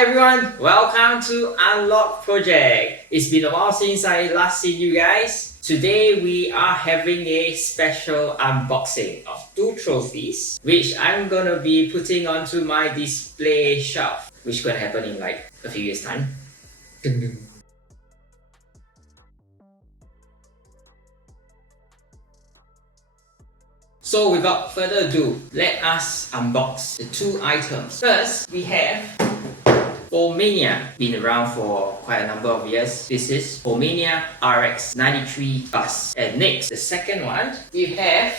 Hi everyone, welcome to Unlock Project. It's been a while since I last seen you guys. Today we are having a special unboxing of two trophies, which I'm gonna be putting onto my display shelf, which is gonna happen in like a few years time. So without further ado, let us unbox the two items. First, we have Formania, been around for quite a number of years. This is Formania RX-93 bus. And next, the second one, we have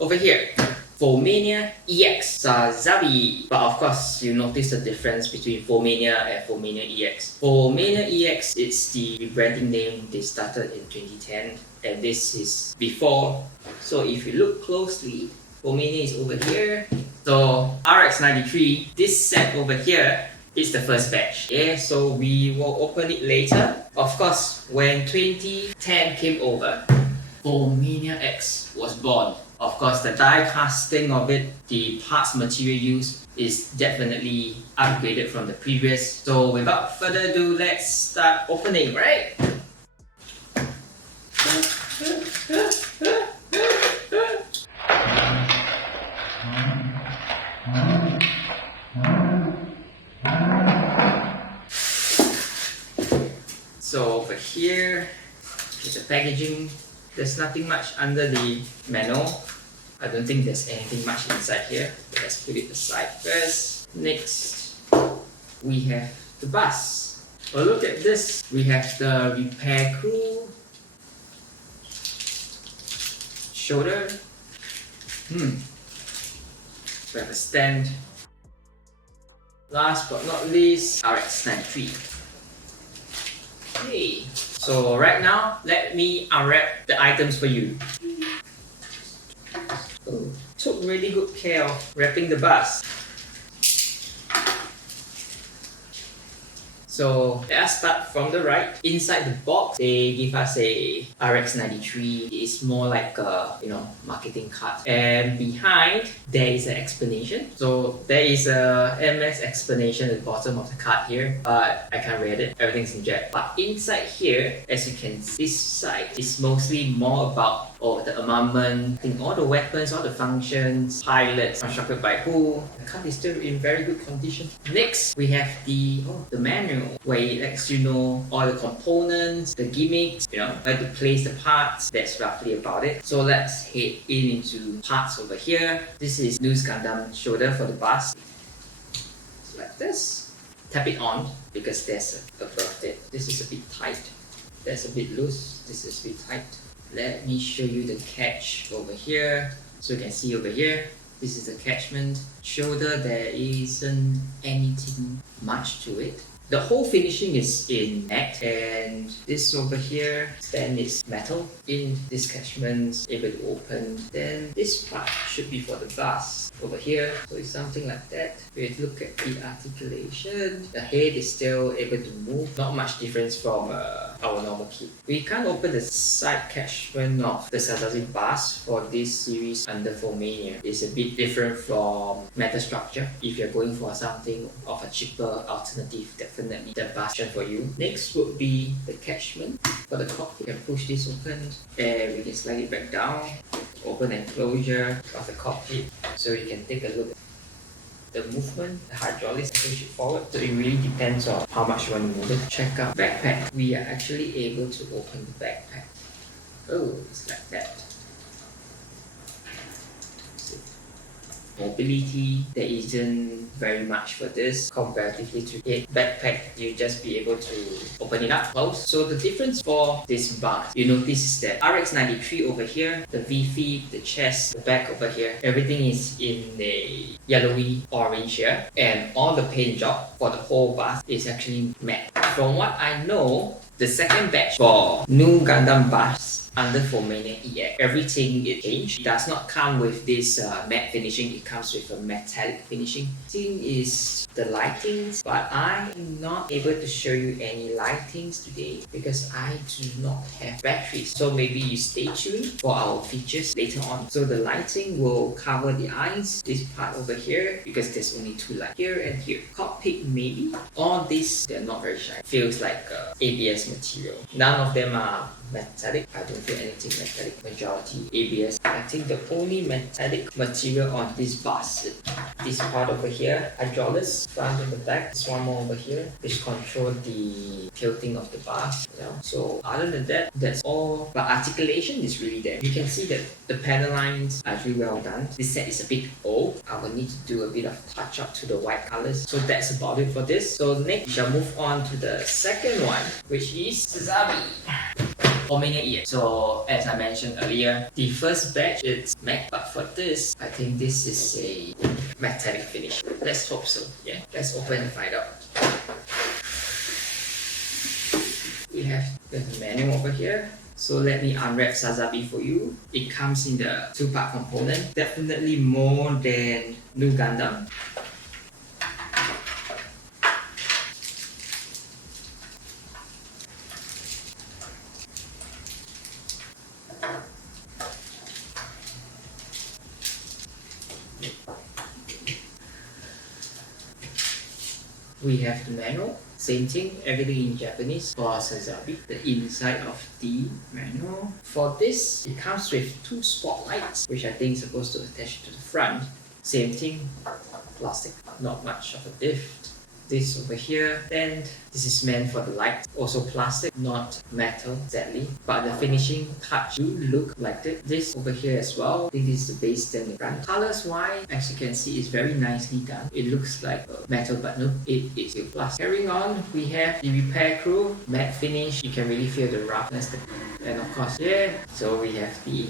over here, Formania EX Sazabi. But of course, you notice the difference between Formania and Formania EX. Formania EX, it's the rebranding name. They started in 2010, and this is before. So if you look closely, Formania is over here. So RX-93, this set over here, it's the first batch. Yeah, so we will open it later. Of course, when 2010 came over, Formania X was born. Of course, the die casting of it, the parts material used is definitely upgraded from the previous. So without further ado, let's start opening, right? So over here is the packaging. There's nothing much under the manual. I don't think there's anything much inside here. Let's put it aside first. Next, we have the bus. Oh, look at this. We have the repair crew. Shoulder. We have a stand. Last but not least, RX-93. Okay, so right now, let me unwrap the items for you. Oh, took really good care of wrapping the bus. So let us start from the right. Inside the box, they give us a RX-93. It's more like a marketing card. And behind, there is an explanation. So there is a MS explanation at the bottom of the card here, but I can't read it. Everything's in Jap. But inside here, as you can see, this side is mostly more about the armament, I think all the weapons, all the functions, pilots, constructed by who. The card is still in very good condition. Next, we have the manual, where it lets you know all the components, the gimmicks, where to place the parts. That's roughly about it. So let's head into parts over here. This is Nu Gundam shoulder for the bus. So like this. Tap it on because there's a above it. This is a bit tight. That's a bit loose. This is a bit tight. Let me show you the catch over here. So you can see over here, this is the catchment. Shoulder, there isn't anything much to it. The whole finishing is in matte, and this over here stand is metal. In this catchment, able to open. Then this part should be for the bus over here. So it's something like that. If you look at the articulation, the head is still able to move. Not much difference from our normal kit. We can't open the side catchment of the Sazabi bus for this series under Formania. It's a bit different from metal structure. If you're going for something of a cheaper alternative, definitely the bus option for you. Next would be the catchment. For the cockpit, you can push this open and we can slide it back down. Open and closure of the cockpit. So you can take a look at the movement, the hydraulics, push it forward. So it really depends on how much you want to move it. Check out backpack. We are actually able to open the backpack. Oh, it's like that. Mobility, there isn't very much for this comparatively to it. Backpack, you just be able to open it up close. So the difference for this bus, you notice is that RX-93 over here, the V-feet, the chest, the back over here, everything is in a yellowy orange here, and all the paint job for the whole bus is actually matte. From what I know, The second batch for Nu Gundam bus under Formania EX, everything is changed. It does not come with this matte finishing, it comes with a metallic finishing. Thing is the lightings, but I am not able to show you any lightings today because I do not have batteries. So maybe you stay tuned for our features later on. So the lighting will cover the eyes, this part over here, because there's only two lights, here and here. Cockpit maybe. All these, they're not very shiny. Feels like ABS material. None of them are metallic. I don't feel anything metallic. Majority ABS. I think the only metallic material on this bus is this part over here, hydraulics, front and the back. This one more over here, which control the tilting of the bus. So other than that, that's all. But articulation is really there. You can see that the panel lines are really well done. This set is a bit old. I will need to do a bit of touch up to the white colors. So that's about it for this. So next we shall move on to the second one, which is Sazabi. Formania EX. So as I mentioned earlier, the first batch is matte, but for this, I think this is a metallic finish. Let's hope so. Yeah, let's open and find out. We have the manual over here. So let me unwrap Sazabi for you. It comes in the two-part component, definitely more than Nu Gundam. We have the manual, same thing, everything in Japanese for Sazabi, the inside of the manual. For this, it comes with two spotlights, which I think is supposed to attach to the front. Same thing, plastic, not much of a diff. This over here, and this is meant for the light, also plastic, not metal exactly, but the finishing touch do look like it. This over here as well, I think this is the base stem in front. Colors wise, as you can see, it's very nicely done. It looks like metal, but no, it is still plastic. Carrying on, we have the repair crew, matte finish. You can really feel the roughness, and of course, yeah. So we have the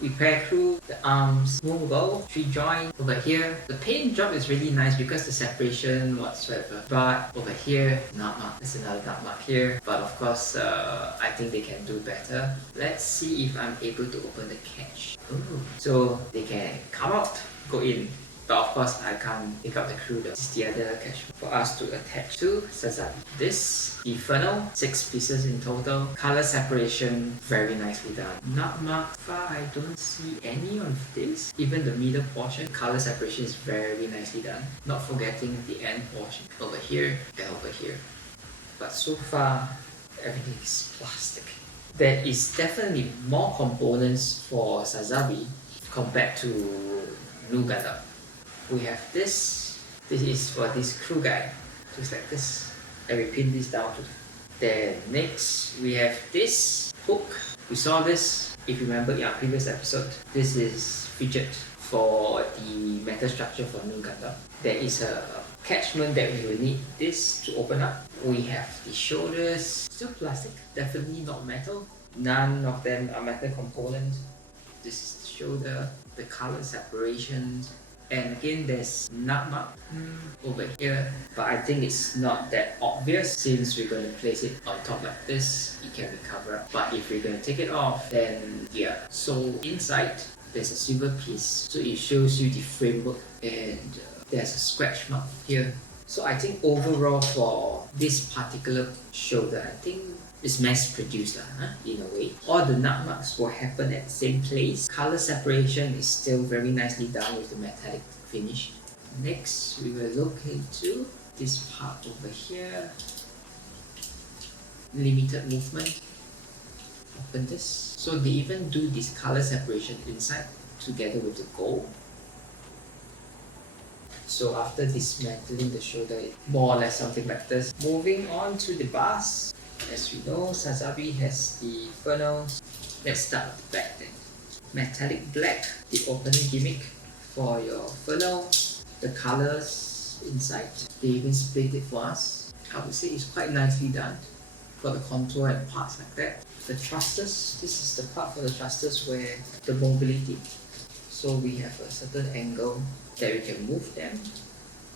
repair crew, the arms movable, 3 joint over here. The paint job is really nice because the separation whatsoever. But over here, not mark. There's another dark mark here. But of course, I think they can do better. Let's see if I'm able to open the catch. Ooh. So they can come out, go in. But of course, I can't pick up the crew. This is the other catch for us to attach to Sazabi. This, the funnel, 6 pieces in total. Color separation, very nicely done. Not marked far, I don't see any of this. Even the middle portion, color separation is very nicely done. Not forgetting the end portion over here and over here. But so far, everything is plastic. There is definitely more components for Sazabi compared to Nu Gundam. We have this. This is for this crew guy, just like this. And we pin this down to then next we have this hook. We saw this, if you remember in our previous episode. This is featured for the metal structure for Nu Gundam. There is a catchment that we will need this to open up. We have the shoulders, still plastic, definitely not metal. None of them are metal components. This is the shoulder, the color separations. And again, there's nut mark over here, but I think it's not that obvious since we're going to place it on top like this. It can be covered up, but if we're going to take it off, then yeah. So inside, there's a silver piece, so it shows you the framework, and there's a scratch mark here. So I think overall for this particular shoulder, I think it's mass produced in a way. All the nut marks will happen at the same place. Color separation is still very nicely done with the metallic finish. Next, we will look into this part over here. Limited movement. Open this. So they even do this color separation inside together with the gold. So after dismantling the shoulder, more or less something like this. Moving on to the bus. As we know, Sazabi has the funnels. Let's start with the back then. Metallic black, the opening gimmick for your funnel. The colors inside, they even split it for us. I would say it's quite nicely done. Got the contour and parts like that. The thrusters, this is the part for the thrusters where the mobility. So we have a certain angle that we can move them.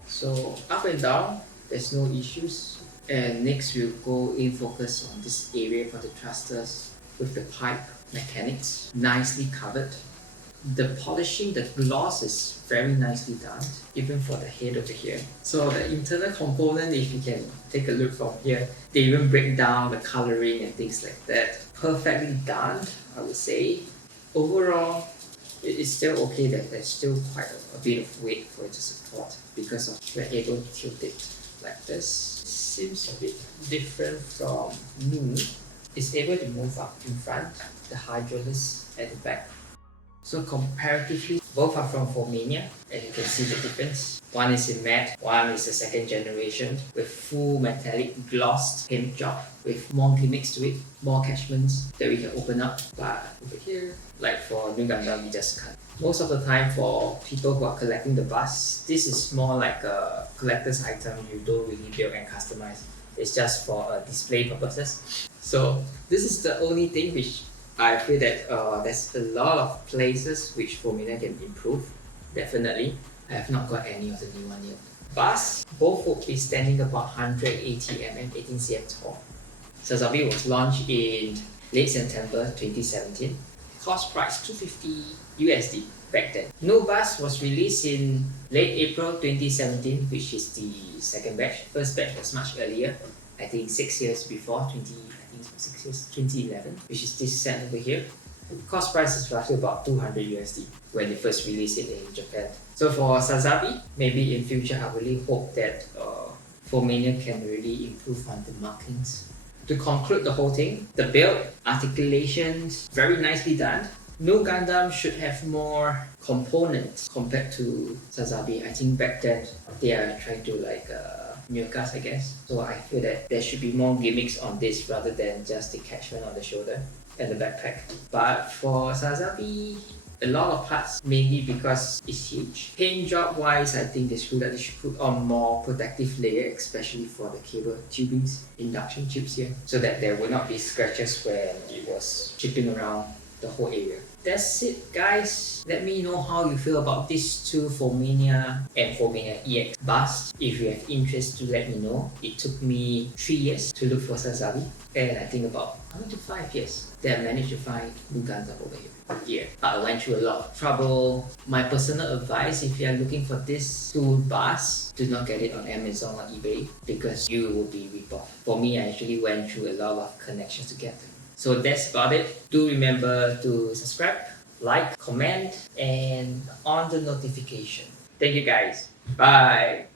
So up and down, there's no issues. And next we'll go in focus on this area for the thrusters with the pipe mechanics, nicely covered. The polishing, the gloss is very nicely done, even for the head over here. So the internal component, if you can take a look from here, they even break down the coloring and things like that. Perfectly done, I would say. Overall, it is still okay that there's still quite a bit of weight for it to support because of we're able to tilt it like this. It seems a bit different from Nu. It's able to move up in front, the hydraulics at the back. So comparatively, both are from Formania, and you can see the difference. One is in matte, one is a second generation with full metallic glossed paint job with more gimmicks to it, more attachments that we can open up. But over here, like for Nu Gundam, we just cut. Most of the time for people who are collecting the bus, this is more like a collector's item. You don't really build and customize. It's just for display purposes. So this is the only thing which I feel that there's a lot of places which Formania can improve, definitely. I have not got any of the new one yet. Bus, both would be standing about 180mm, 18cm tall. Sazabi was launched in late September 2017. Cost price $250 USD back then. Nu Bus was released in late April 2017, which is the second batch. First batch was much earlier, I think 6 years before, 2011, which is this set over here. Cost price is roughly about 200 USD when they first released it in Japan. So for Sazabi, maybe in future I really hope that Formania can really improve on the markings. To conclude the whole thing, the build, articulations, very nicely done. Nu Gundam should have more components compared to Sazabi. I think back then they are trying to mechas, I guess. So I feel that there should be more gimmicks on this rather than just the attachment on the shoulder and the backpack. But for Sazabi, a lot of parts, mainly because it's huge. Paint job wise, I think they should put on more protective layer, especially for the cable tubings, induction tubes here, so that there will not be scratches when it was chipping around the whole area. That's it, guys. Let me know how you feel about these two Formania and Formania EX busts. If you have interest, to let me know. It took me 3 years to look for Sazabi, and I think about 5 years that I managed to find Nu Gundam over here. Yeah, I went through a lot of trouble. My personal advice, if you are looking for this two busts, do not get it on Amazon or eBay because you will be ripped off. For me, I actually went through a lot of connections to get them. So that's about it. Do remember to subscribe, like, comment, and on the notification. Thank you guys. Bye.